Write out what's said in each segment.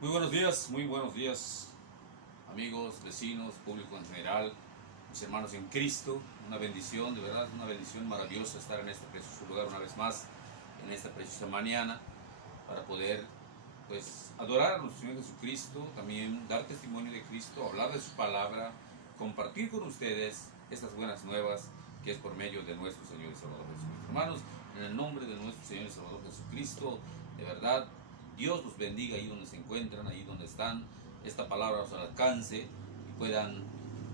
Muy buenos días, amigos, vecinos, público en general, mis hermanos en Cristo. Una bendición, de verdad, una bendición maravillosa estar en este precioso lugar una vez más, en esta preciosa mañana, para poder, pues, adorar a nuestro Señor Jesucristo, también dar testimonio de Cristo, hablar de su palabra, compartir con ustedes estas buenas nuevas que es por medio de nuestro Señor y Salvador Jesucristo. Hermanos, en el nombre de nuestro Señor y Salvador Jesucristo, de verdad, Dios los bendiga ahí donde se encuentran, ahí donde están, esta palabra os alcance y puedan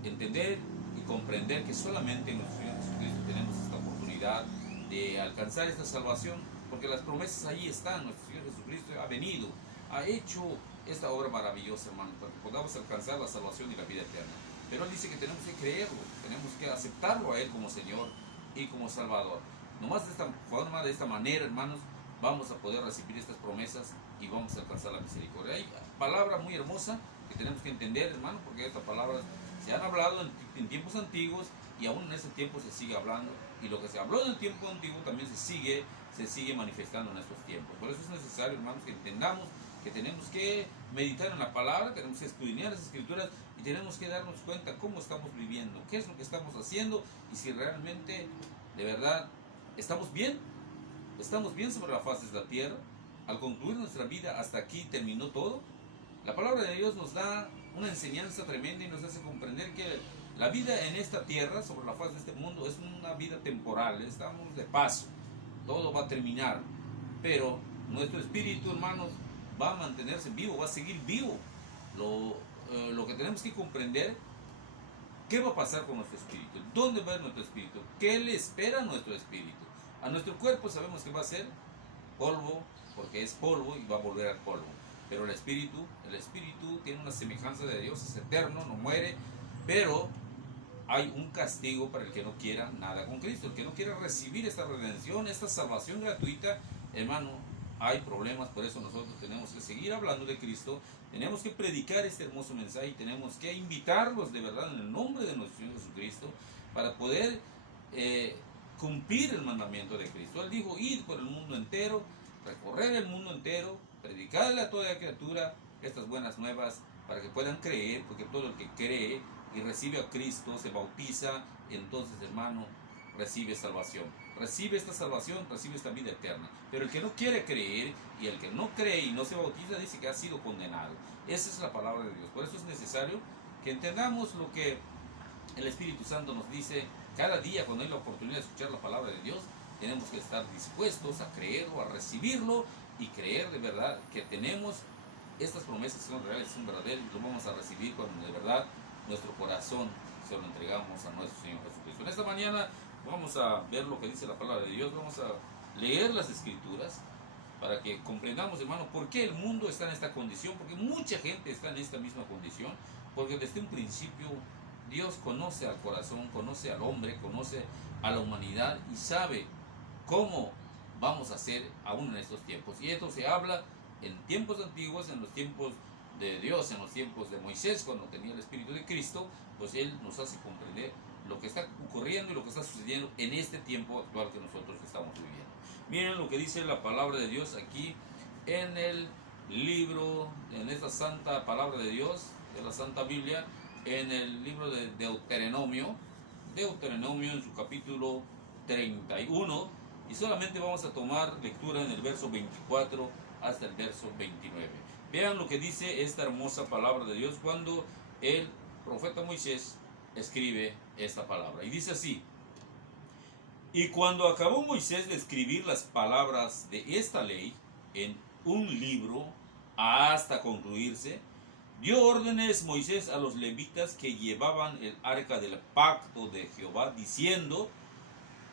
entender y comprender que solamente en nuestro Señor Jesucristo tenemos esta oportunidad de alcanzar esta salvación, porque las promesas ahí están. Nuestro Señor Jesucristo ha venido, ha hecho esta obra maravillosa, hermano, para que podamos alcanzar la salvación y la vida eterna. Pero Él dice que tenemos que creerlo, tenemos que aceptarlo a Él como Señor y como Salvador. Nomás de esta forma, de esta manera, hermanos, vamos a poder recibir estas promesas y vamos a alcanzar la misericordia. Hay palabra muy hermosa que tenemos que entender, hermano, porque estas palabras se han hablado en tiempos antiguos y aún en ese tiempo se sigue hablando, y lo que se habló en el tiempo antiguo también se sigue manifestando en estos tiempos. Por eso es necesario, hermanos, que entendamos que tenemos que meditar en la palabra, tenemos que escudriñar las escrituras y tenemos que darnos cuenta cómo estamos viviendo, qué es lo que estamos haciendo y si realmente, de verdad, estamos bien sobre la faz de la tierra. Al concluir nuestra vida, hasta aquí terminó todo. La palabra de Dios nos da una enseñanza tremenda y nos hace comprender que la vida en esta tierra, sobre la faz de este mundo, es una vida temporal. Estamos de paso, todo va a terminar, pero nuestro espíritu, hermanos, va a mantenerse vivo, va a seguir vivo. Lo que tenemos que comprender, ¿qué va a pasar con nuestro espíritu? ¿Dónde va nuestro espíritu? ¿Qué le espera a nuestro espíritu? A nuestro cuerpo sabemos que va a ser polvo, porque es polvo y va a volver al polvo. Pero el espíritu tiene una semejanza de Dios, es eterno, no muere, pero hay un castigo para el que no quiera nada con Cristo, el que no quiera recibir esta redención, esta salvación gratuita, hermano. Hay problemas, por eso nosotros tenemos que seguir hablando de Cristo, tenemos que predicar este hermoso mensaje y tenemos que invitarlos de verdad en el nombre de nuestro Señor Jesucristo para poder cumplir el mandamiento de Cristo. Él dijo: ir por el mundo entero, recorrer el mundo entero, predicarle a toda criatura estas buenas nuevas para que puedan creer, porque todo el que cree y recibe a Cristo, se bautiza, entonces, hermano, recibe salvación. Recibe esta salvación, recibe esta vida eterna. Pero el que no quiere creer y el que no cree y no se bautiza, dice que ha sido condenado. Esa es la palabra de Dios. Por eso es necesario que entendamos lo que el Espíritu Santo nos dice cada día cuando hay la oportunidad de escuchar la palabra de Dios. Tenemos que estar dispuestos a creerlo, a recibirlo y creer de verdad que tenemos estas promesas, que son reales, son verdaderas, y lo vamos a recibir cuando de verdad nuestro corazón se lo entregamos a nuestro Señor Jesucristo. En esta mañana vamos a ver lo que dice la palabra de Dios, vamos a leer las escrituras para que comprendamos, hermano, por qué el mundo está en esta condición, porque mucha gente está en esta misma condición, porque desde un principio Dios conoce al corazón, conoce al hombre, conoce a la humanidad y sabe cómo vamos a ser aún en estos tiempos. Y esto se habla en tiempos antiguos, en los tiempos de Dios, en los tiempos de Moisés, cuando tenía el Espíritu de Cristo, pues Él nos hace comprender lo que está ocurriendo y lo que está sucediendo en este tiempo actual que nosotros estamos viviendo. Miren lo que dice la palabra de Dios aquí en el libro, en esta santa palabra de Dios, de la Santa Biblia, en el libro de Deuteronomio en su capítulo 31, y solamente vamos a tomar lectura en el verso 24 hasta el verso 29. Vean lo que dice esta hermosa palabra de Dios cuando el profeta Moisés escribe esta palabra. Y dice así: y cuando acabó Moisés de escribir las palabras de esta ley en un libro hasta concluirse, dio órdenes Moisés a los levitas que llevaban el arca del pacto de Jehová, diciendo: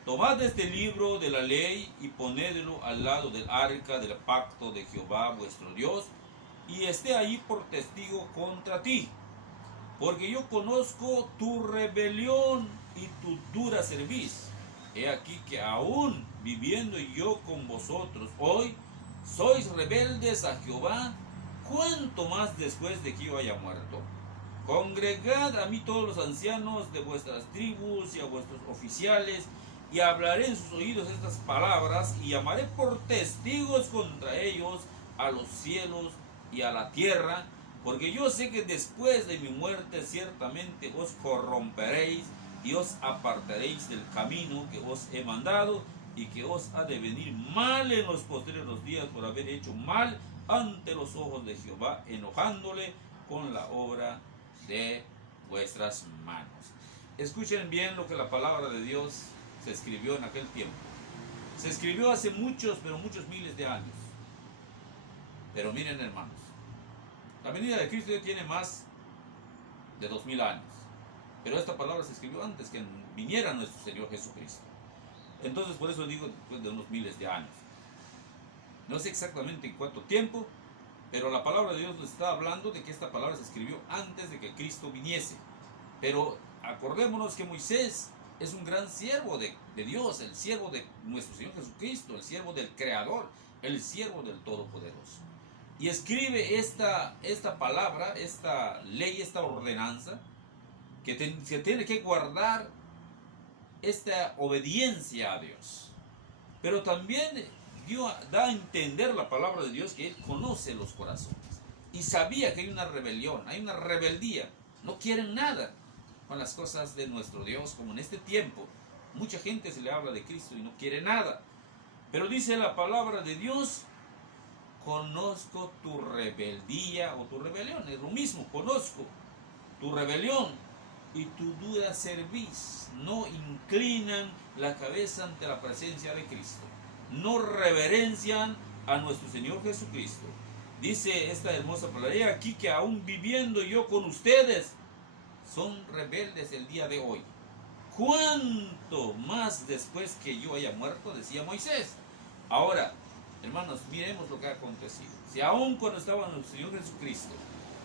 tomad este libro de la ley y ponedlo al lado del arca del pacto de Jehová vuestro Dios, y esté ahí por testigo contra ti, porque yo conozco tu rebelión y tu dura cerviz. He aquí que aún viviendo yo con vosotros hoy, sois rebeldes a Jehová, cuánto más después de que yo haya muerto. Congregad a mí todos los ancianos de vuestras tribus y a vuestros oficiales, y hablaré en sus oídos estas palabras, y llamaré por testigos contra ellos a los cielos y a la tierra, porque yo sé que después de mi muerte ciertamente os corromperéis y os apartaréis del camino que os he mandado, y que os ha de venir mal en los postreros días por haber hecho mal ante los ojos de Jehová, enojándole con la obra de vuestras manos. Escuchen bien lo que la palabra de Dios se escribió en aquel tiempo. Se escribió hace muchos, pero muchos miles de años. Pero miren, hermanos, la venida de Cristo ya tiene más de 2000 años. Pero esta palabra se escribió antes que viniera nuestro Señor Jesucristo. Entonces, por eso digo, después de unos miles de años. No sé exactamente en cuánto tiempo, pero la palabra de Dios nos está hablando de que esta palabra se escribió antes de que Cristo viniese. Pero acordémonos que Moisés es un gran siervo de Dios, el siervo de nuestro Señor Jesucristo, el siervo del Creador, el siervo del Todopoderoso. Y escribe esta palabra, esta ley, esta ordenanza, que se tiene que guardar esta obediencia a Dios. Pero también Dios da a entender la palabra de Dios que Él conoce los corazones. Y sabía que hay una rebelión, hay una rebeldía. No quieren nada con las cosas de nuestro Dios, como en este tiempo. Mucha gente se le habla de Cristo y no quiere nada. Pero dice la palabra de Dios, conozco tu rebeldía o tu rebelión. Es lo mismo, conozco tu rebelión y tu dura cerviz. No inclinan la cabeza ante la presencia de Cristo. No reverencian a nuestro Señor Jesucristo. Dice esta hermosa palabra: he aquí que aún viviendo yo con ustedes, son rebeldes el día de hoy. ¿Cuánto más después que yo haya muerto? Decía Moisés. Ahora, hermanos, miremos lo que ha acontecido. Si aún cuando estaba nuestro Señor Jesucristo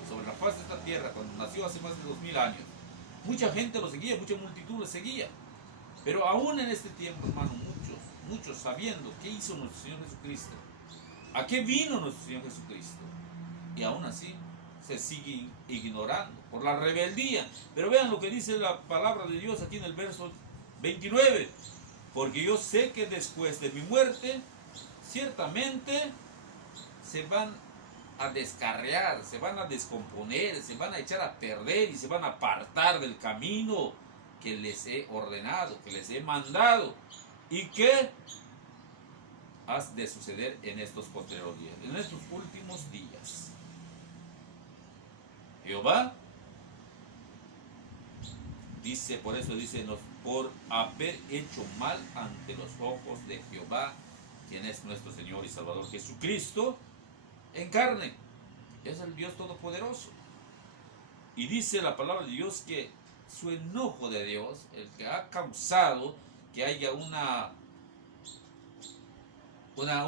sobre la faz de esta tierra, cuando nació hace más de 2000 años, mucha gente lo seguía, mucha multitud lo seguía. Pero aún en este tiempo, hermano, muchos sabiendo qué hizo nuestro Señor Jesucristo, a qué vino nuestro Señor Jesucristo, y aún así se sigue ignorando por la rebeldía. Pero vean lo que dice la palabra de Dios aquí en el verso 29. Porque yo sé que después de mi muerte, ciertamente se van a descarriar, se van a descomponer, se van a echar a perder y se van a apartar del camino que les he ordenado, que les he mandado, y que has de suceder en estos posteriores días, en estos últimos días. Jehová dice, por eso dice, por haber hecho mal ante los ojos de Jehová, quien es nuestro Señor y Salvador Jesucristo en carne, es el Dios Todopoderoso. Y dice la palabra de Dios que su enojo de Dios, el que ha causado que haya un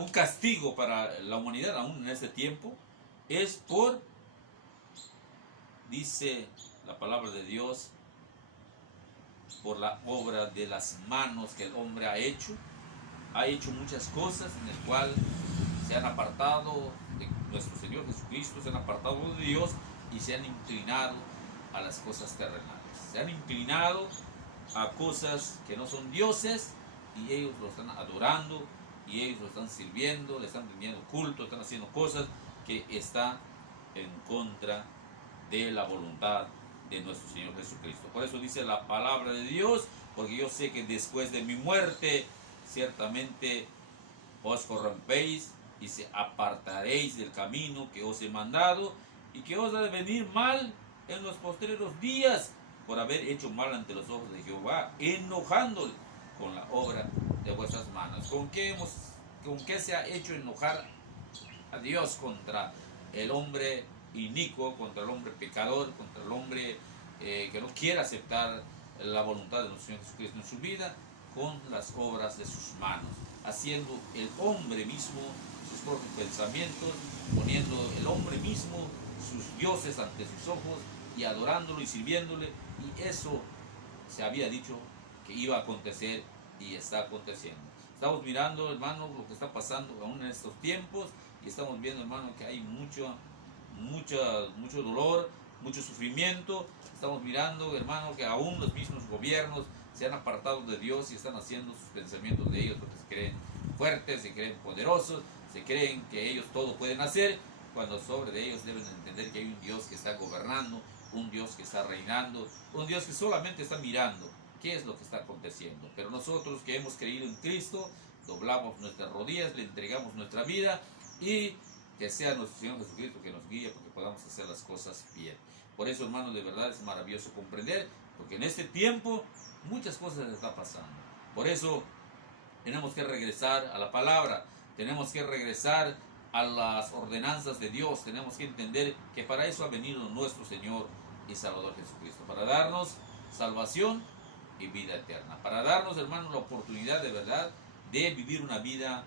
castigo para la humanidad aún en este tiempo, es por, dice la palabra de Dios, por la obra de las manos que el hombre ha hecho muchas cosas en el cual se han apartado de nuestro Señor Jesucristo, se han apartado de Dios y se han inclinado a las cosas terrenales, se han inclinado a cosas que no son dioses, y ellos lo están adorando, y ellos lo están sirviendo, le están rindiendo culto, están haciendo cosas que están en contra de la voluntad de nuestro Señor Jesucristo. Por eso dice la palabra de Dios, porque yo sé que después de mi muerte ciertamente os corrompéis y se apartaréis del camino que os he mandado, y que os ha de venir mal en los postreros días por haber hecho mal ante los ojos de Jehová, enojándole con la obra de vuestras manos. ¿Con qué se ha hecho enojar a Dios? Contra el hombre inicuo, contra el hombre pecador, contra el hombre que no quiere aceptar la voluntad de nuestro Señor Jesucristo en su vida, con las obras de sus manos, haciendo el hombre mismo sus propios pensamientos, poniendo el hombre mismo sus dioses ante sus ojos y adorándolo y sirviéndole. Y eso se había dicho que iba a acontecer y está aconteciendo. Estamos mirando, hermano, lo que está pasando aún en estos tiempos, y estamos viendo, hermano, que hay mucho dolor, mucho sufrimiento. Estamos mirando, hermano, que aún los mismos gobiernos se han apartado de Dios y están haciendo sus pensamientos de ellos, porque se creen fuertes, se creen poderosos, se creen que ellos todo pueden hacer, cuando sobre de ellos deben entender que hay un Dios que está gobernando, un Dios que está reinando, un Dios que solamente está mirando qué es lo que está aconteciendo. Pero nosotros que hemos creído en Cristo, doblamos nuestras rodillas, le entregamos nuestra vida y que sea nuestro Señor Jesucristo que nos guíe porque podamos hacer las cosas bien. Por eso, hermanos, de verdad es maravilloso comprender, porque en este tiempo muchas cosas están pasando. Por eso tenemos que regresar a la palabra, tenemos que regresar a las ordenanzas de Dios, tenemos que entender que para eso ha venido nuestro Señor y Salvador Jesucristo, para darnos salvación y vida eterna, para darnos, hermanos, la oportunidad de verdad de vivir una vida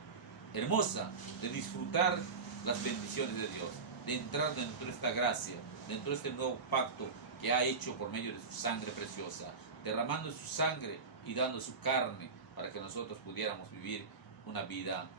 hermosa, de disfrutar las bendiciones de Dios, de entrar dentro de esta gracia, dentro de este nuevo pacto que ha hecho por medio de su sangre preciosa, derramando su sangre y dando su carne para que nosotros pudiéramos vivir una vida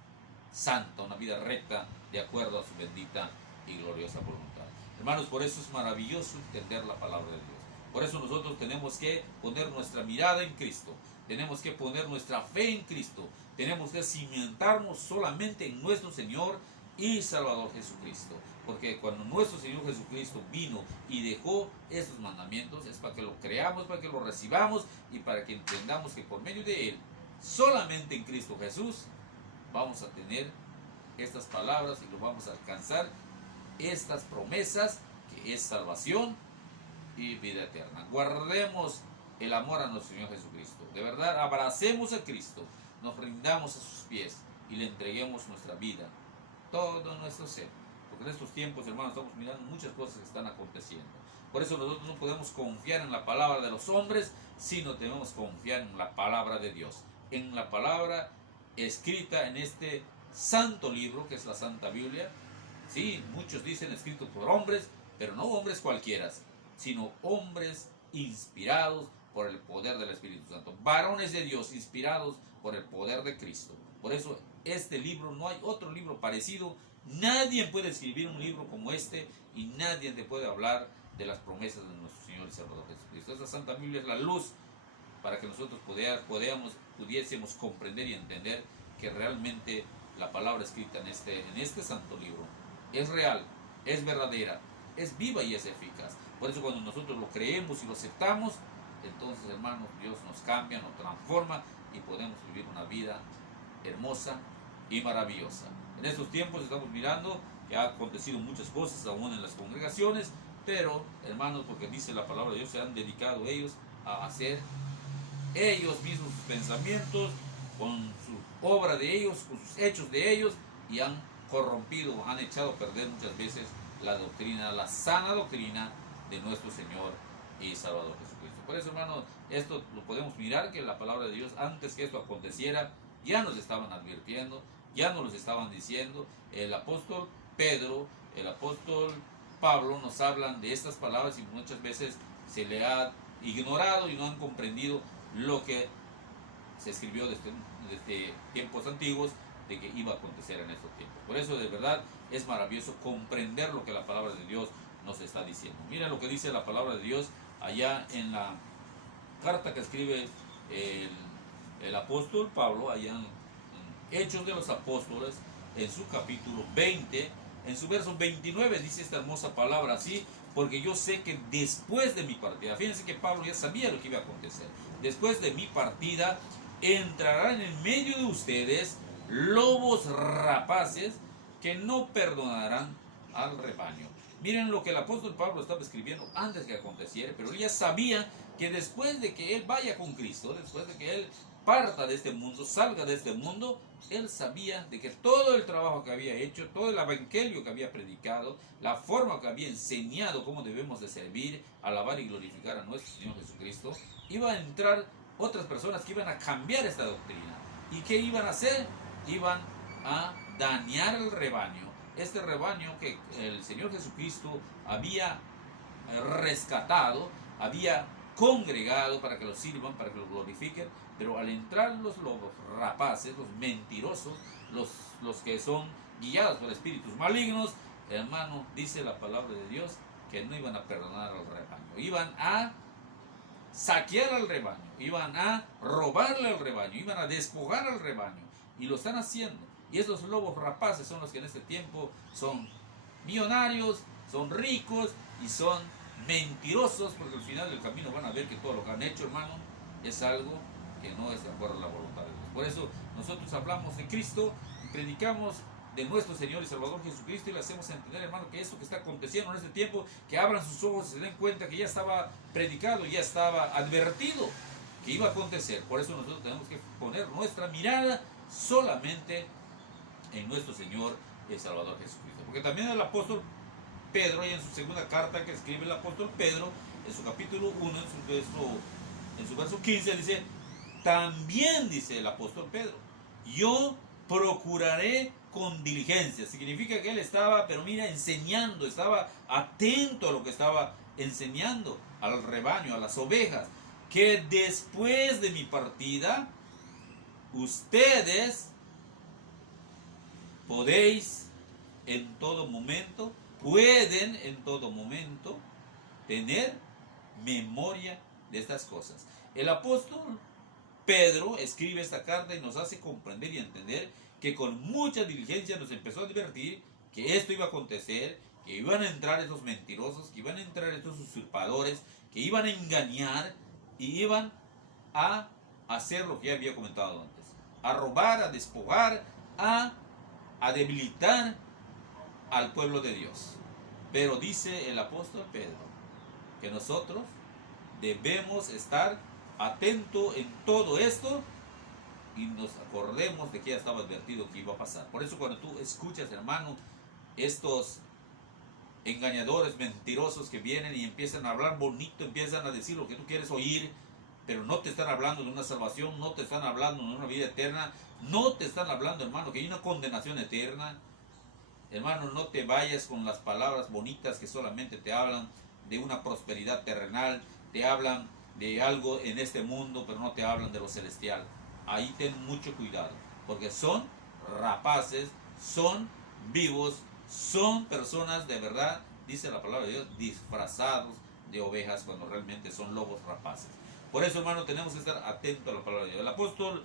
santa, una vida recta, de acuerdo a su bendita y gloriosa voluntad. Hermanos, por eso es maravilloso entender la palabra de Dios. Por eso nosotros tenemos que poner nuestra mirada en Cristo, tenemos que poner nuestra fe en Cristo, tenemos que cimentarnos solamente en nuestro Señor y Salvador Jesucristo. Porque cuando nuestro Señor Jesucristo vino y dejó estos mandamientos, es para que lo creamos, para que lo recibamos y para que entendamos que por medio de Él, solamente en Cristo Jesús, vamos a tener estas palabras y lo vamos a alcanzar, estas promesas, que es salvación y vida eterna. Guardemos el amor a nuestro Señor Jesucristo. De verdad, abracemos a Cristo, nos rindamos a sus pies y le entreguemos nuestra vida, todo nuestro ser. Porque en estos tiempos, hermanos, estamos mirando muchas cosas que están aconteciendo. Por eso nosotros no podemos confiar en la palabra de los hombres, sino tenemos que confiar en la palabra de Dios, en la palabra escrita en este santo libro que es la Santa Biblia. Sí, muchos dicen escrito por hombres, pero no hombres cualquiera, sino hombres inspirados por el poder del Espíritu Santo, varones de Dios inspirados por el poder de Cristo. Por eso este libro, no hay otro libro parecido, nadie puede escribir un libro como este y nadie te puede hablar de las promesas de nuestro Señor y Salvador Jesucristo. Esta Santa Biblia es la luz para que nosotros pudiésemos comprender y entender que realmente la palabra escrita en este santo libro es real, es verdadera, es viva y es eficaz. Por eso cuando nosotros lo creemos y lo aceptamos, entonces, hermanos, Dios nos cambia, nos transforma y podemos vivir una vida hermosa y maravillosa. En estos tiempos estamos mirando que ha acontecido muchas cosas aún en las congregaciones, pero, hermanos, porque dice la palabra de Dios, se han dedicado ellos a hacer ellos mismos sus pensamientos, con su obra de ellos, con sus hechos de ellos, y han corrompido, han echado a perder muchas veces la doctrina, la sana doctrina de nuestro Señor y Salvador Jesucristo. Por eso, hermanos, esto lo podemos mirar, que la palabra de Dios, antes que esto aconteciera, ya nos estaban advirtiendo, ya nos los estaban diciendo. El apóstol Pedro, el apóstol Pablo nos hablan de estas palabras y muchas veces se le ha ignorado y no han comprendido lo que se escribió desde tiempos antiguos de que iba a acontecer en estos tiempos. Por eso, de verdad, es maravilloso comprender lo que la palabra de Dios nos está diciendo. Miren lo que dice la palabra de Dios allá en la carta que escribe el apóstol Pablo, allá en Hechos de los Apóstoles, en su capítulo 20, en su verso 29, dice esta hermosa palabra así: porque yo sé que después de mi partida, fíjense que Pablo ya sabía lo que iba a acontecer, después de mi partida entrarán en medio de ustedes lobos rapaces que no perdonarán al rebaño. Miren lo que el apóstol Pablo estaba escribiendo antes que aconteciera, pero él ya sabía que después de que él vaya con Cristo, después de que él parta de este mundo, salga de este mundo, él sabía de que todo el trabajo que había hecho, todo el evangelio que había predicado, la forma que había enseñado cómo debemos de servir, alabar y glorificar a nuestro Señor Jesucristo, iba a entrar otras personas que iban a cambiar esta doctrina. ¿Y qué iban a hacer? Iban a dañar el rebaño. Este rebaño que el Señor Jesucristo había rescatado, había congregado para que lo sirvan, para que lo glorifiquen, pero al entrar los lobos rapaces, los mentirosos, los que son guiados por espíritus malignos, hermano, dice la palabra de Dios que no iban a perdonar al rebaño, iban a saquear al rebaño, iban a robarle al rebaño, iban a despojar al rebaño, y lo están haciendo. Y estos lobos rapaces son los que en este tiempo son millonarios, son ricos y son mentirosos, porque al final del camino van a ver que todo lo que han hecho, hermano, es algo que no es de acuerdo a la voluntad de Dios. Por eso nosotros hablamos de Cristo y predicamos de nuestro Señor y Salvador Jesucristo y le hacemos entender, hermano, que esto que está aconteciendo en este tiempo, que abran sus ojos y se den cuenta que ya estaba predicado, ya estaba advertido que iba a acontecer. Por eso nosotros tenemos que poner nuestra mirada solamente en nuestro Señor y Salvador Jesucristo. Porque también el apóstol Pedro, y en su segunda carta que escribe el apóstol Pedro, en su capítulo 1, en su verso 15, dice, también dice el apóstol Pedro, yo procuraré con diligencia. Significa que él estaba, pero mira, enseñando, estaba atento a lo que estaba enseñando al rebaño, a las ovejas, que después de mi partida, ustedes podéis en todo momento, pueden en todo momento tener memoria de estas cosas. El apóstol Pedro escribe esta carta y nos hace comprender y entender que con mucha diligencia nos empezó a advertir que esto iba a acontecer, que iban a entrar estos mentirosos, que iban a entrar estos usurpadores, que iban a engañar y iban a hacer lo que ya había comentado antes, a robar, a despojar, a debilitar al pueblo de Dios. Pero dice el apóstol Pedro que nosotros debemos estar atentos en todo esto y nos acordemos de que ya estaba advertido que iba a pasar. Por eso cuando tú escuchas, hermano, estos engañadores mentirosos que vienen y empiezan a hablar bonito, empiezan a decir lo que tú quieres oír, pero no te están hablando de una salvación, no te están hablando de una vida eterna, no te están hablando, hermano, que hay una condenación eterna. Hermano, no te vayas con las palabras bonitas que solamente te hablan de una prosperidad terrenal, te hablan de algo en este mundo, pero no te hablan de lo celestial. Ahí ten mucho cuidado, porque son rapaces, son vivos, son personas de verdad, dice la palabra de Dios, disfrazados de ovejas cuando realmente son lobos rapaces. Por eso, hermano, tenemos que estar atentos a la palabra de Dios. El apóstol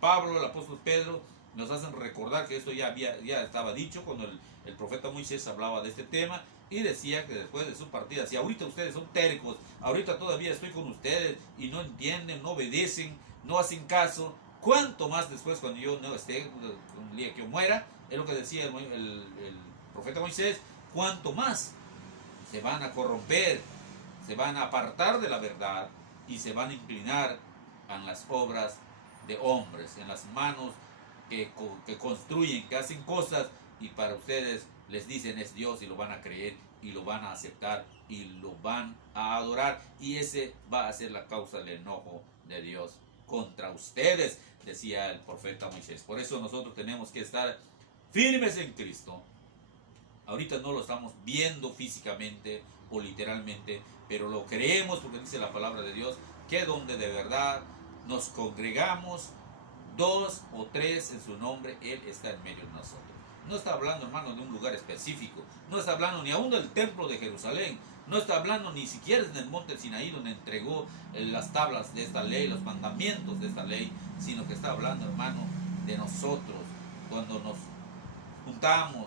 Pablo, el apóstol Pedro, nos hacen recordar que esto ya estaba dicho cuando el profeta Moisés hablaba de este tema y decía que después de su partida, si ahorita ustedes son tercos, ahorita todavía estoy con ustedes y no entienden, no obedecen, no hacen caso, ¿cuánto más después cuando yo no esté, un día que yo muera? Es lo que decía el profeta Moisés, ¿cuánto más se van a corromper, se van a apartar de la verdad y se van a inclinar en las obras de hombres, en las manos que construyen, que hacen cosas y para ustedes les dicen es Dios y lo van a creer y lo van a aceptar y lo van a adorar y ese va a ser la causa del enojo de Dios contra ustedes, decía el profeta Moisés. Por eso nosotros tenemos que estar firmes en Cristo. Ahorita no lo estamos viendo físicamente o literalmente, pero lo creemos porque dice la palabra de Dios que donde de verdad nos congregamos 2 o 3 en su nombre, Él está en medio de nosotros. No está hablando, hermano, de un lugar específico. No está hablando ni aún del templo de Jerusalén. No está hablando ni siquiera en el monte Sinaí donde entregó las tablas de esta ley, los mandamientos de esta ley, sino que está hablando, hermano, de nosotros. Cuando nos juntamos,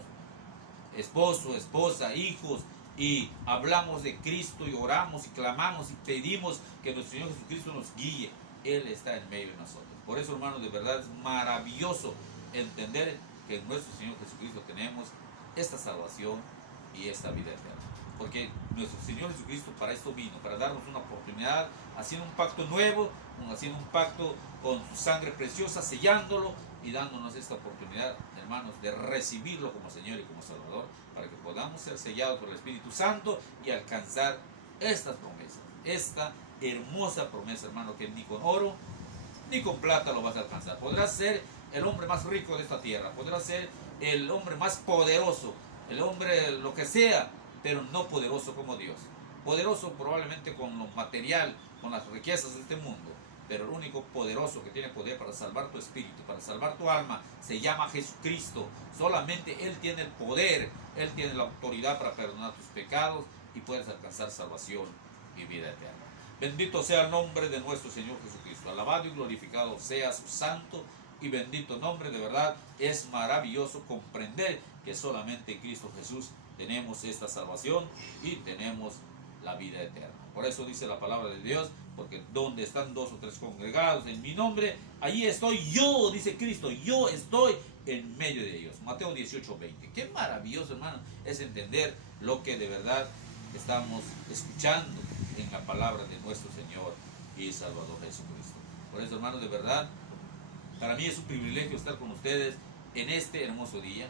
esposo, esposa, hijos, y hablamos de Cristo y oramos y clamamos y pedimos que nuestro Señor Jesucristo nos guíe. Él está en medio de nosotros. Por eso, hermanos, de verdad es maravilloso entender que en nuestro Señor Jesucristo tenemos esta salvación y esta vida eterna. Porque nuestro Señor Jesucristo para esto vino, para darnos una oportunidad, haciendo un pacto nuevo, haciendo un pacto con su sangre preciosa, sellándolo y dándonos esta oportunidad, hermanos, de recibirlo como Señor y como Salvador, para que podamos ser sellados por el Espíritu Santo y alcanzar estas promesas, esta hermosa promesa, hermano, que ni con oro ni con plata lo vas a alcanzar. Podrás ser el hombre más rico de esta tierra, podrás ser el hombre más poderoso, el hombre lo que sea, pero no poderoso como Dios. Poderoso probablemente con lo material, con las riquezas de este mundo, pero el único poderoso que tiene poder para salvar tu espíritu, para salvar tu alma, se llama Jesucristo. Solamente Él tiene el poder, Él tiene la autoridad para perdonar tus pecados y puedes alcanzar salvación y vida eterna. Bendito sea el nombre de nuestro Señor Jesucristo. Alabado y glorificado sea su santo y bendito nombre. De verdad es maravilloso comprender que solamente en Cristo Jesús tenemos esta salvación y tenemos la vida eterna. Por eso dice la palabra de Dios, porque donde están dos o tres congregados en mi nombre, allí estoy yo, dice Cristo, yo estoy en medio de ellos. Mateo 18:20. Qué maravilloso, hermano, es entender lo que de verdad estamos escuchando en la palabra de nuestro Señor y Salvador Jesucristo. Por eso, hermanos, de verdad, para mí es un privilegio estar con ustedes en este hermoso día.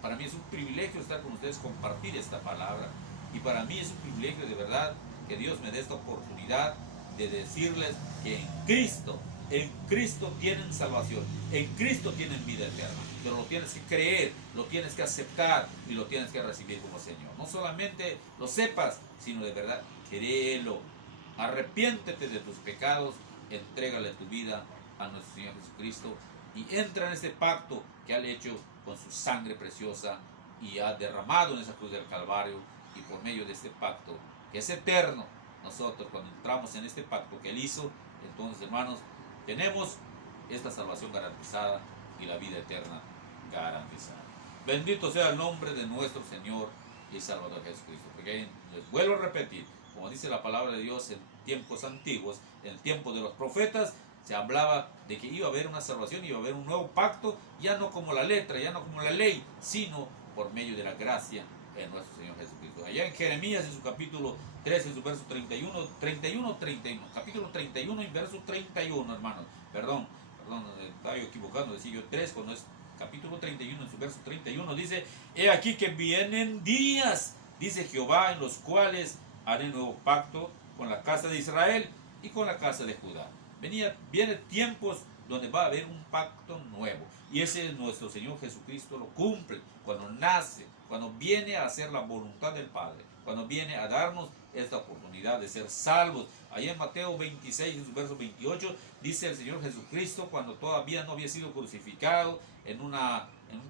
Para mí es un privilegio estar con ustedes, compartir esta palabra. Y para mí es un privilegio de verdad que Dios me dé esta oportunidad de decirles que en Cristo tienen salvación, en Cristo tienen vida eterna. Pero lo tienes que creer, lo tienes que aceptar y lo tienes que recibir como Señor. No solamente lo sepas, sino de verdad créelo. Arrepiéntete de tus pecados, entrégale tu vida a nuestro Señor Jesucristo y entra en este pacto que ha hecho con su sangre preciosa y ha derramado en esa cruz del Calvario. Y por medio de este pacto que es eterno, nosotros cuando entramos en este pacto que Él hizo, entonces, hermanos, tenemos esta salvación garantizada y la vida eterna garantizada. Bendito sea el nombre de nuestro Señor y Salvador Jesucristo. Porque les vuelvo a repetir, como dice la palabra de Dios, en tiempos antiguos, en el tiempo de los profetas, se hablaba de que iba a haber una salvación, iba a haber un nuevo pacto, ya no como la letra, ya no como la ley, sino por medio de la gracia en nuestro Señor Jesucristo. Allá en Jeremías, en su capítulo 13, en su verso 31, capítulo 31 y verso 31, hermanos. Perdón, estaba yo equivocando, decía yo 3, cuando es capítulo 31, en su verso 31, dice: he aquí que vienen días, dice Jehová, en los cuales haré nuevo pacto con la casa de Israel y con la casa de Judá. Vienen tiempos donde va a haber un pacto nuevo. Y ese es nuestro Señor Jesucristo, lo cumple cuando nace, cuando viene a hacer la voluntad del Padre, cuando viene a darnos esta oportunidad de ser salvos. Ahí en Mateo 26, en su verso 28, dice el Señor Jesucristo, cuando todavía no había sido crucificado, en un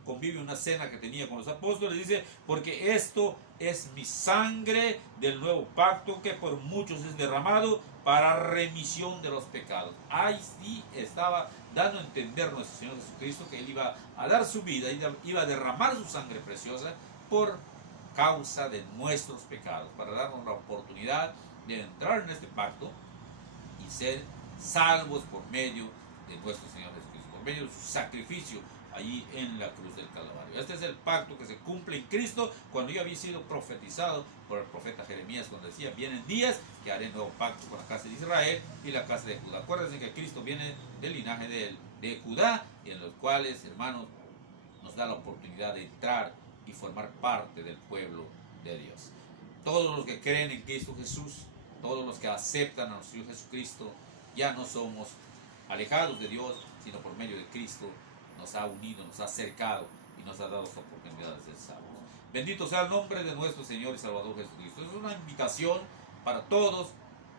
convivio, una cena que tenía con los apóstoles, dice: porque esto es mi sangre del nuevo pacto, que por muchos es derramado para remisión de los pecados. Ahí sí estaba dando a entender nuestro Señor Jesucristo que Él iba a dar su vida, iba a derramar su sangre preciosa por causa de nuestros pecados, para darnos la oportunidad de entrar en este pacto y ser salvos por medio de nuestro Señor Jesucristo, por medio de su sacrificio allí en la cruz del Calvario. Este es el pacto que se cumple en Cristo, cuando ya había sido profetizado por el profeta Jeremías, cuando decía: vienen días que haré nuevo pacto con la casa de Israel y la casa de Judá. Acuérdense que Cristo viene del linaje de Judá, y en los cuales, hermanos, nos da la oportunidad de entrar y formar parte del pueblo de Dios. Todos los que creen en Cristo Jesús, todos los que aceptan a nuestro Señor Jesucristo, ya no somos alejados de Dios, sino por medio de Cristo nos ha unido, nos ha acercado y nos ha dado esta oportunidad de ser salvos. Bendito sea el nombre de nuestro Señor y Salvador Jesucristo. Es una invitación para todos,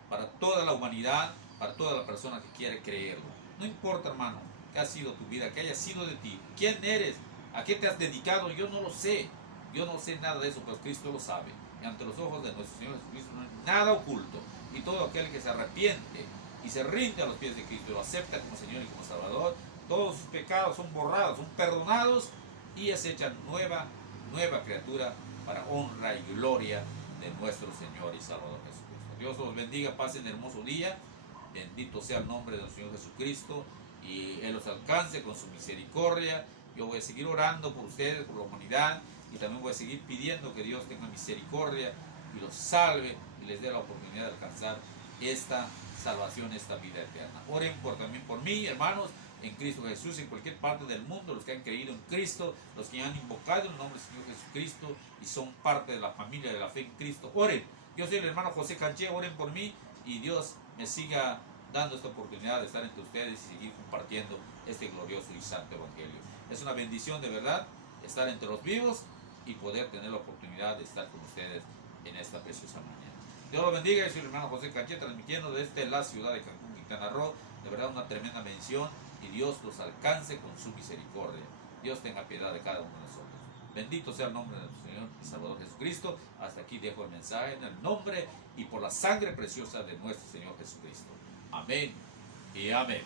para toda la humanidad, para toda la persona que quiere creerlo. No importa, hermano, qué ha sido tu vida, qué haya sido de ti, quién eres, a qué te has dedicado. Yo no lo sé, yo no sé nada de eso, pero Cristo lo sabe. Y ante los ojos de nuestro Señor Jesucristo no hay nada oculto. Y todo aquel que se arrepiente y se rinde a los pies de Cristo y lo acepta como Señor y como Salvador, todos sus pecados son borrados, son perdonados, y es hecha nueva criatura para honra y gloria de nuestro Señor y Salvador Jesucristo. Dios los bendiga, pasen hermoso día. Bendito sea el nombre del Señor Jesucristo, y Él los alcance con su misericordia. Yo voy a seguir orando por ustedes, por la humanidad, y también voy a seguir pidiendo que Dios tenga misericordia y los salve y les dé la oportunidad de alcanzar esta salvación, esta vida eterna. Oren también por mí, hermanos, en Cristo Jesús, en cualquier parte del mundo, los que han creído en Cristo, los que han invocado el nombre del Señor Jesucristo y son parte de la familia de la fe en Cristo. Oren. Yo soy el hermano José Canché, oren por mí, y Dios me siga dando esta oportunidad de estar entre ustedes y seguir compartiendo este glorioso y santo evangelio. Es una bendición de verdad estar entre los vivos y poder tener la oportunidad de estar con ustedes en esta preciosa mañana. Dios los bendiga. Yo soy el hermano José Canché, transmitiendo desde la ciudad de Cancún, Quintana Roo. De verdad, una tremenda bendición, y Dios los alcance con su misericordia. Dios tenga piedad de cada uno de nosotros. Bendito sea el nombre de nuestro Señor y Salvador Jesucristo. Hasta aquí dejo el mensaje en el nombre y por la sangre preciosa de nuestro Señor Jesucristo. Amén y amén.